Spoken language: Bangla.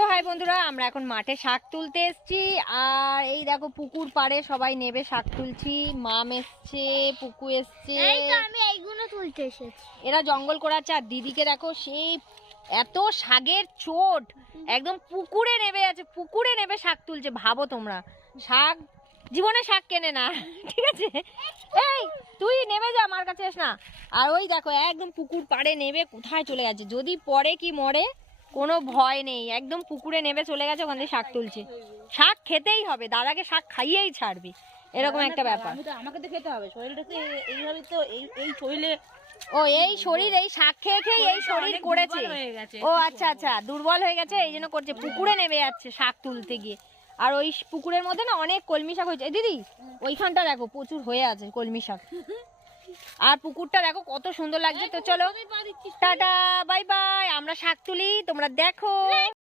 তো হাই বন্ধুরা, আমরা এখন মাঠে শাক তুলতে এসেছি। আর এই দেখো পুকুর পাড়ে সবাই নেবে শাক তুলছি। মাম এসছে, পুকু এসছে, আমি এইগুলো তুলতে এসেছি। এরা জঙ্গল করাচ্ছে। আর দিদিকে দেখো, সেই এত শাকের চোট, একদম পুকুরে নেবে আছে, পুকুরে নেবে শাক তুলছে। ভাবো তোমরা, শাক জীবনে শাক কেনে না, ঠিক আছে? এই তুই নেবে যা, আমার কাছে এস না। আর ওই দেখো একদম পুকুর পাড়ে নেবে কোথায় চলে গেছে, যদি পড়ে কি মরে কোনো ভয় নেই, একদম পুকুরে নেবে চলে গেছে, ওখান থেকে শাক তুলছে। শাক খেতেই হবে, দাদাকে শাক খাইয়েই ছাড়বি, এরকম একটা ব্যাপার। আমাকে তো খেতে হবে, শরীরটা তো এইভাবে তো এই শরীরে ও এই শরীর, এই শাক খেয়ে খেয়ে এই শরীর করেছে। ও আচ্ছা আচ্ছা, দুর্বল হয়ে গেছে, এই জন্য করছে, পুকুরে নেমে যাচ্ছে শাক তুলতে গিয়ে। আর ওই পুকুরের মধ্যে না অনেক কলমি শাক হয়েছে। দিদি ওইখানটা দেখো প্রচুর হয়ে আছে কলমি শাক। আর পুকুরটা দেখো কত সুন্দর লাগছে। তো চলো টাটা বাই বাই, আমরা শাক তুলি, তোমরা দেখো।